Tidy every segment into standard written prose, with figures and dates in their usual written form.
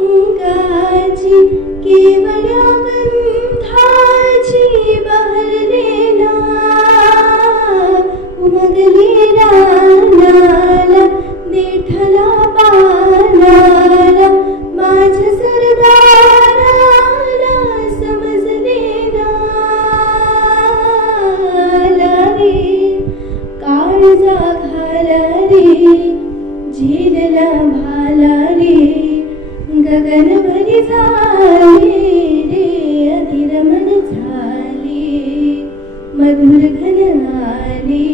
मोतियांगाची केवळ गंधाची बहरलेला उमगलेला नाला देठला पानाला माझ्या सरदाराला समजलेला रे काळजा घाला रे झेलला भाला रे गगन भरी झाले रे अधीर मन झाले मधुर घन आले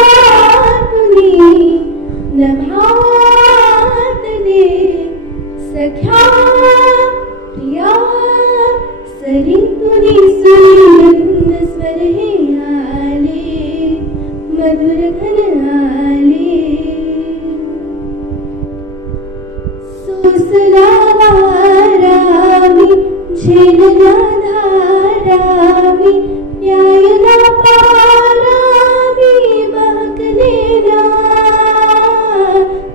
धुक्यातुनी नभातले सख्या प्रिया सरीतुनी सुरिनंद स्वर हे आले मधुर घन आले सोसला वारामी झेलला धारामी न्यायला पारामी बहकलेला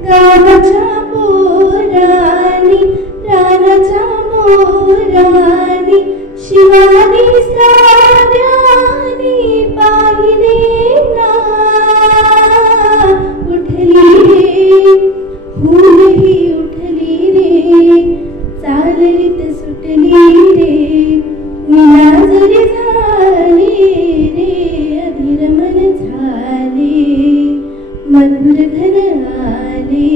गावाच्या पोरानी रानाच्या मोरानी शिवानी साऱ्यानी पाहिले ना उठली रे फूलही उठली रे चालरीत सुटली रे विलाजरी झाली रे अधीर मन झाले मधुर घन आले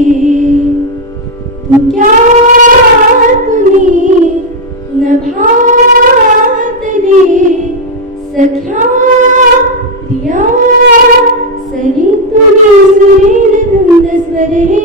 धुक्यातुनी नभातले सख्या प्रिया सरीतुनी सुरेल धुंद स्वर हे